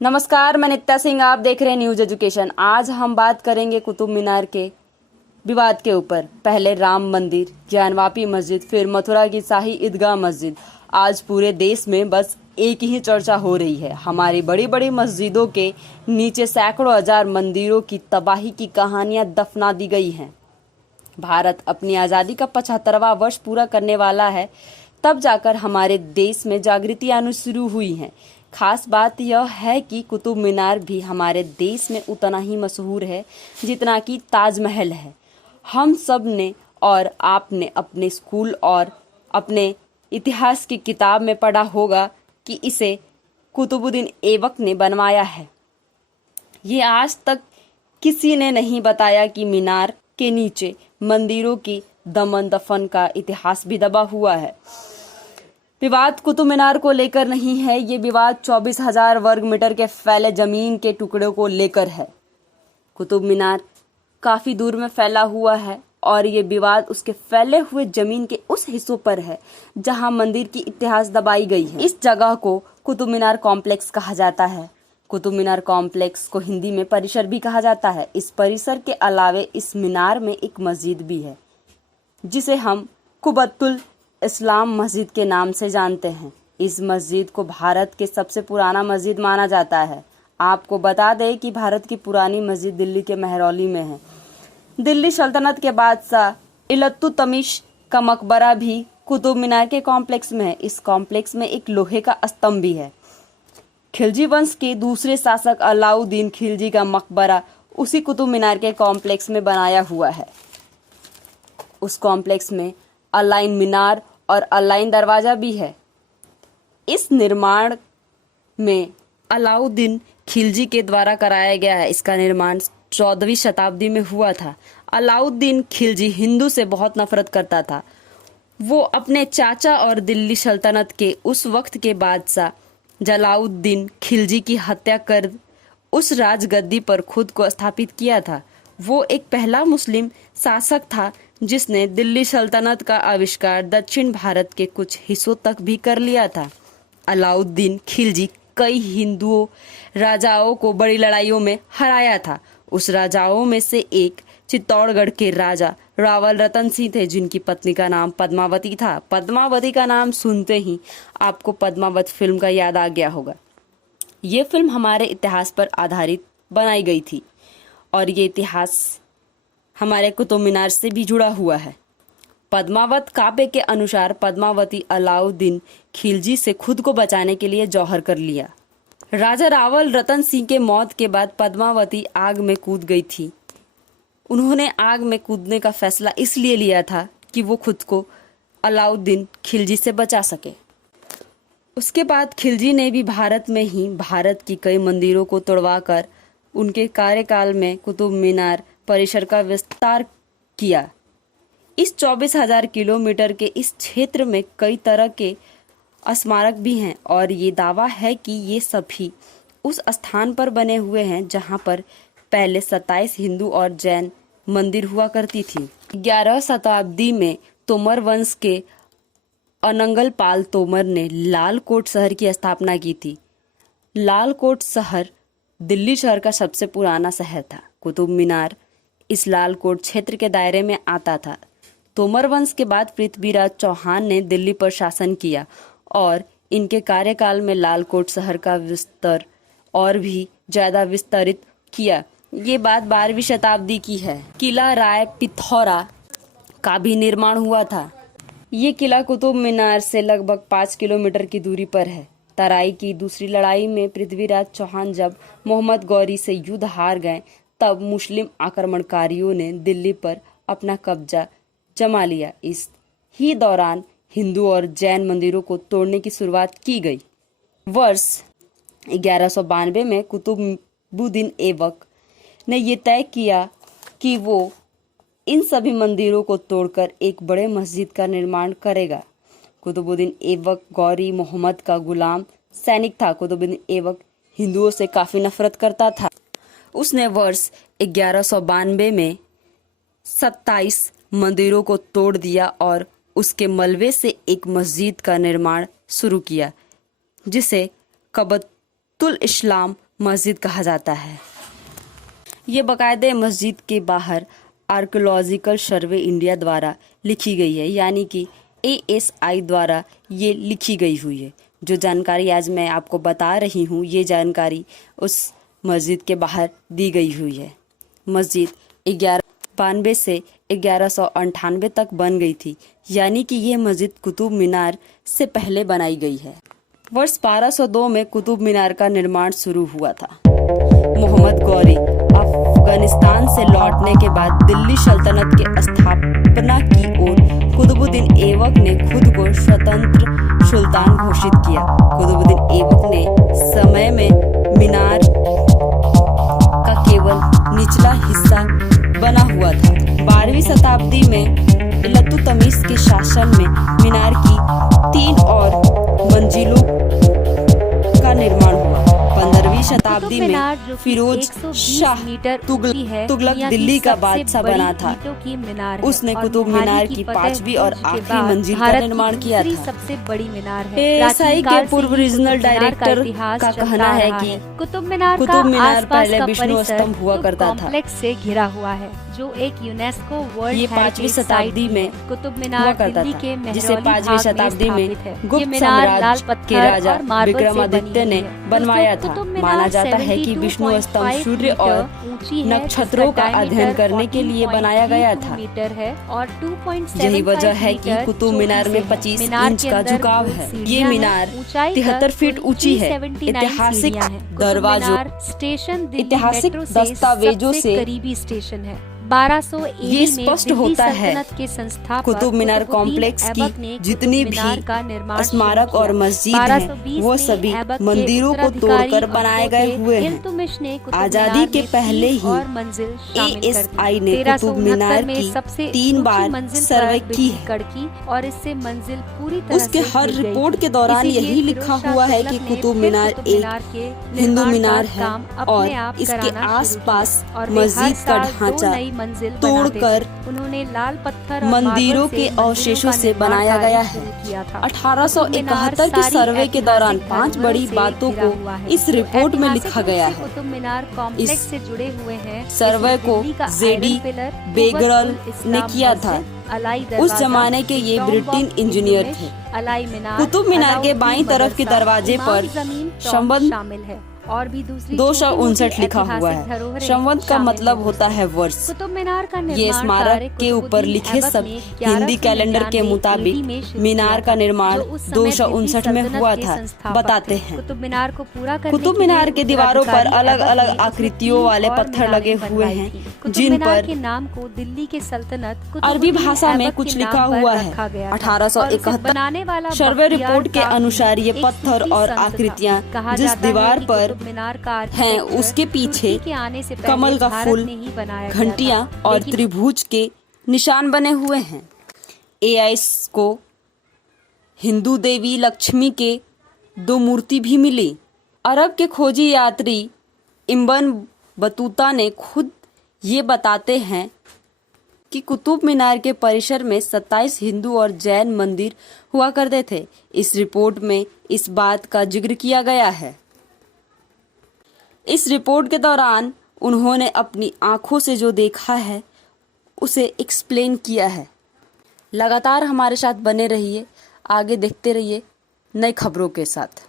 नमस्कार, मैं नित्या सिंह। आप देख रहे हैं न्यूज एजुकेशन। आज हम बात करेंगे कुतुब मीनार के विवाद के ऊपर। पहले राम मंदिर, ज्ञानवापी मस्जिद, फिर मथुरा की शाही ईदगाह मस्जिद। आज पूरे देश में बस एक ही चर्चा हो रही है। हमारी बड़ी बड़ी मस्जिदों के नीचे सैकड़ों हजार मंदिरों की तबाही की कहानियां दफना दी गई हैं। भारत अपनी आज़ादी का 75वां वर्ष पूरा करने वाला है, तब जाकर हमारे देश में जागृति आनी शुरू हुई है। खास बात यह है कि कुतुब मीनार भी हमारे देश में उतना ही मशहूर है जितना कि ताजमहल है। हम सब ने और आपने अपने स्कूल और अपने इतिहास की किताब में पढ़ा होगा कि इसे कुतुबुद्दीन ऐबक ने बनवाया है। ये आज तक किसी ने नहीं बताया कि मीनार के नीचे मंदिरों की दमन दफन का इतिहास भी दबा हुआ है। विवाद कुतुब मीनार को लेकर नहीं है, ये विवाद 24,000 वर्ग मीटर के फैले जमीन के टुकड़ों को लेकर है। कुतुब मीनार काफी दूर में फैला हुआ है और ये विवाद उसके फैले हुए जमीन के उस हिस्सों पर है जहां मंदिर की इतिहास दबाई गई है। इस जगह को कुतुब मीनार कॉम्प्लेक्स कहा जाता है। कुतुब मीनार कॉम्प्लेक्स को हिंदी में परिसर भी कहा जाता है। इस परिसर के अलावे इस मीनार में एक मस्जिद भी है जिसे हम कुब्बतुल इस्लाम मस्जिद के नाम से जानते हैं। इस मस्जिद को भारत के सबसे पुराना मस्जिद माना जाता है। आपको बता दें कि भारत की पुरानी मस्जिद दिल्ली के महरौली में है। दिल्ली सल्तनत के बादशाह इल्तुतमिश का मकबरा भी कुतुब मीनार के कॉम्प्लेक्स में है। इस कॉम्प्लेक्स में एक लोहे का स्तंभ भी है। खिलजी वंश के दूसरे शासक अलाउद्दीन खिलजी का मकबरा उसी कुतुब मीनार के कॉम्प्लेक्स में बनाया हुआ है। उस कॉम्प्लेक्स में अलाइन मीनार और अलाइन दरवाजा भी है। इस निर्माण में अलाउद्दीन खिलजी के द्वारा कराया गया है। इसका निर्माण 14वीं शताब्दी में हुआ था। अलाउद्दीन खिलजी हिंदू से बहुत नफरत करता था। वो अपने चाचा और दिल्ली सल्तनत के उस वक्त के बादशाह जलाउद्दीन खिलजी की हत्या कर उस राजगद्दी पर खुद को स्थापित किया था। वो एक पहला मुस्लिम शासक था जिसने दिल्ली सल्तनत का आविष्कार दक्षिण भारत के कुछ हिस्सों तक भी कर लिया था। अलाउद्दीन खिलजी कई हिंदुओं राजाओं को बड़ी लड़ाइयों में हराया था। उस राजाओं में से एक चित्तौड़गढ़ के राजा रावल रतन सिंह थे, जिनकी पत्नी का नाम पद्मावती था। पद्मावती का नाम सुनते ही आपको पद्मावत फिल्म का याद आ गया होगा। ये फिल्म हमारे इतिहास पर आधारित बनाई गई थी और ये इतिहास हमारे कुतुब मीनार से भी जुड़ा हुआ है। पद्मावत काव्य के अनुसार पद्मावती अलाउद्दीन खिलजी से खुद को बचाने के लिए जौहर कर लिया। राजा रावल रतन सिंह के मौत के बाद पद्मावती आग में कूद गई थी। उन्होंने आग में कूदने का फैसला इसलिए लिया था कि वो खुद को अलाउद्दीन खिलजी से बचा सके। उसके बाद खिलजी ने भी भारत में ही भारत की कई मंदिरों को तोड़वाकर उनके कार्यकाल में कुतुब मीनार परिसर का विस्तार किया। इस 24,000 किलोमीटर के इस क्षेत्र में कई तरह के स्मारक भी हैं और ये दावा है कि ये सभी उस स्थान पर बने हुए हैं जहां पर पहले 27 हिंदू और जैन मंदिर हुआ करती थी। 11वीं शताब्दी में तोमर वंश के अनंगल पाल तोमर ने लालकोट शहर की स्थापना की थी। लालकोट शहर दिल्ली शहर का सबसे पुराना शहर था। कुतुब मीनार इस लालकोट क्षेत्र के दायरे में आता था। तोमर वंश के बाद पृथ्वीराज चौहान ने दिल्ली पर शासन किया और इनके कार्यकाल में लालकोट शहर का विस्तार और भी ज्यादा विस्तरित किया। ये बात 12वीं शताब्दी की है। किला राय पिथौरा का भी निर्माण हुआ था। ये किला कुतुब मीनार से लगभग 5 किलोमीटर की दूरी पर है। तराई की दूसरी लड़ाई में पृथ्वीराज चौहान जब मोहम्मद गौरी से युद्ध हार गए, तब मुस्लिम आक्रमणकारियों ने दिल्ली पर अपना कब्जा जमा लिया। इस ही दौरान हिंदू और जैन मंदिरों को तोड़ने की शुरुआत की गई। वर्ष 1192 में कुतुबुद्दीन ऐबक ने यह तय किया कि वो इन सभी मंदिरों को तोड़कर एक बड़े मस्जिद का निर्माण करेगा। कुतुबुद्दीन ऐबक गौरी मोहम्मद का गुलाम सैनिक था। कुतुबुद्दीन ऐबक हिंदुओं से काफी नफरत करता था। उसने वर्ष 1192 में 27 मंदिरों को तोड़ दिया और उसके मलबे से एक मस्जिद का निर्माण शुरू किया जिसे कुब्बतुल इस्लाम मस्जिद कहा जाता है। ये बाकायदे मस्जिद के बाहर आर्कियोलॉजिकल सर्वे इंडिया द्वारा लिखी गई है, यानी कि ASI द्वारा ये लिखी गई हुई है। जो जानकारी आज मैं आपको बता रही हूँ, ये जानकारी उस मस्जिद के बाहर दी गई हुई है। मस्जिद 1192 से 1198 तक बन गई थी, यानी कि ये मस्जिद कुतुब मीनार से पहले बनाई गई है। वर्ष 1202 में कुतुब मीनार का निर्माण शुरू हुआ था। मोहम्मद गौरी अफगानिस्तान से लौटने के बाद दिल्ली सल्तनत के स्थापना की और कुतुबुद्दीन ऐबक ने खुद को स्वतंत्र सुल्तान घोषित किया। कुतुबुद्दीन ऐबक ने समय में मीनार का केवल निचला हिस्सा बना हुआ था। 12वीं शताब्दी में इल्तुतमिश के शासन में मीनार की 3 और मंजिलों का निर्माण हुआ। 15वीं शताब्दी में फिरोज शाह तुगलक दिल्ली का बादशाह बना था। उसने कुतुब मीनार की 5वीं और आखिरी मंजिल का निर्माण किया था। सबसे बड़ी मीनार है। ASI के पूर्व रीजनल डायरेक्टर का कहना है कि कुतुब मीनार पहले विष्णु स्तंभ हुआ करता था। कॉम्प्लेक्स से घिरा हुआ है, जो एक यूनेस्को वर्ल्ड ये 5वीं शताब्दी में कुतुब हुआ मीनार करता दिल्ली था, के जिसे मेहरौली 5वीं भाग में शताब्दी में स्थापित है। गुप्त ये मीनार लाल साम्राज्य पत्थर के राजा और मार्बल से विक्रमादित्य बनी ने हुई है। बनवाया दोस्तों, था। कुतुब मीनार माना जाता है कि विष्णु स्तंभ 72.5 सूर्य और मीटर ऊंची है, नक्षत्रों का जिसका अध्ययन डायमीटर करने के लिए बनाया गया था। 14.32 मीटर है और 2.75 यही वजह है कि मीटर कुतुब मीनार में चौड़ी से है। 25 मीनार इंच के का अंदर झुकाव दो है। ये सीढ़ियां मीनार हैं। ऊंचाई 73 फीट ऊंची है। 379 ऐतिहासिक सीढ़ियां हैं। कुतुब दरवाजों मीनार स्टेशन दिल्ली ऐतिहासिक मेट्रो से दस्तावेजों सबसे से करीबी स्टेशन है। 1200 ये AD स्पष्ट में दिल्ली होता है सल्तनत के संस्थापक कुतुब मीनार कुतुबुद्दीन कॉम्प्लेक्स ऐबक ने की कुतुब जितनी मीनार का भी निर्माण स्मारक शुरू और किया। मस्जिद हैं, 1220 वो में सभी ऐबक के मंदिरों को उत्तराधिकारी तोड़कर और बनाए गए पोते हुए हैं। इल्तुतमिश ने कुतुब आजादी मीनार के में पहले 30 ही और मंजिल शामिल कर ASI दी। ने कुतुब 1369 मीनार में की सबसे 3 ऊंची बार मंजिल सर्वे पर की बिजली है। कड़की और इससे मंजिल पूरी तरह उसके से हर गिर गई रिपोर्ट थी। के दौरान इसीलिए यही फिरोज लिखा शाह हुआ है तुगलक कि ने कुतुब फिर मीनार कुतुब एक मीनार के हिंदू निर्माण मीनार का है काम अपने और आप इसके कराना शुरू आसपास किया। और वे हर मस्जिद का साल 2 ढांचा नई मंजिल तोड़कर बनाते थे। उन्होंने लाल पत्थर और मंदिरों मार्बल से के मंदिरों अवशेषों का से निर्माण बनाया कार्य गया शुरू है। किया था। 1871 के सर्वे के दौरान 5 बड़ी बातों को इस रिपोर्ट में लिखा गया है। कुतुब मीनार कॉम्प्लेक्स से जुड़े हुए हैं। सर्वे को JD बेगरल ने किया था। उस जमाने के ये ब्रिटेन इंजीनियर थे। कुतुब मीनार के बाईं तरफ के दरवाजे पर संवत शामिल है और भी दूसरी 259 लिखा हुआ है। संवत का मतलब होता है वर्ष। कुतुब मीनार का ये स्मारक के ऊपर लिखे सब हिंदी कैलेंडर के मुताबिक मीनार का निर्माण 259 में हुआ था बताते हैं। कुतुब मीनार को पूरा करने कुतुब मीनार के दीवारों पर अलग अलग आकृतियों वाले पत्थर लगे हुए हैं, जिन पर के नाम को दिल्ली के सल्तनत अरबी भाषा में कुछ लिखा हुआ है। 1871 सर्वे रिपोर्ट के अनुसार ये पत्थर और आकृतियाँ जिस दीवार पर हैं उसके पीछे कमल का फूल, घंटियां और त्रिभुज के निशान बने हुए हैं। AIS को हिंदू देवी लक्ष्मी के 2 मूर्ति भी मिली। अरब के खोजी यात्री इब्न बतूता ने खुद ये बताते हैं कि कुतुब मीनार के परिसर में 27 हिंदू और जैन मंदिर हुआ करते थे। इस रिपोर्ट में इस बात का जिक्र किया गया है। इस रिपोर्ट के दौरान उन्होंने अपनी आंखों से जो देखा है उसे एक्सप्लेन किया है। लगातार हमारे साथ बने रहिए, आगे देखते रहिए नई खबरों के साथ।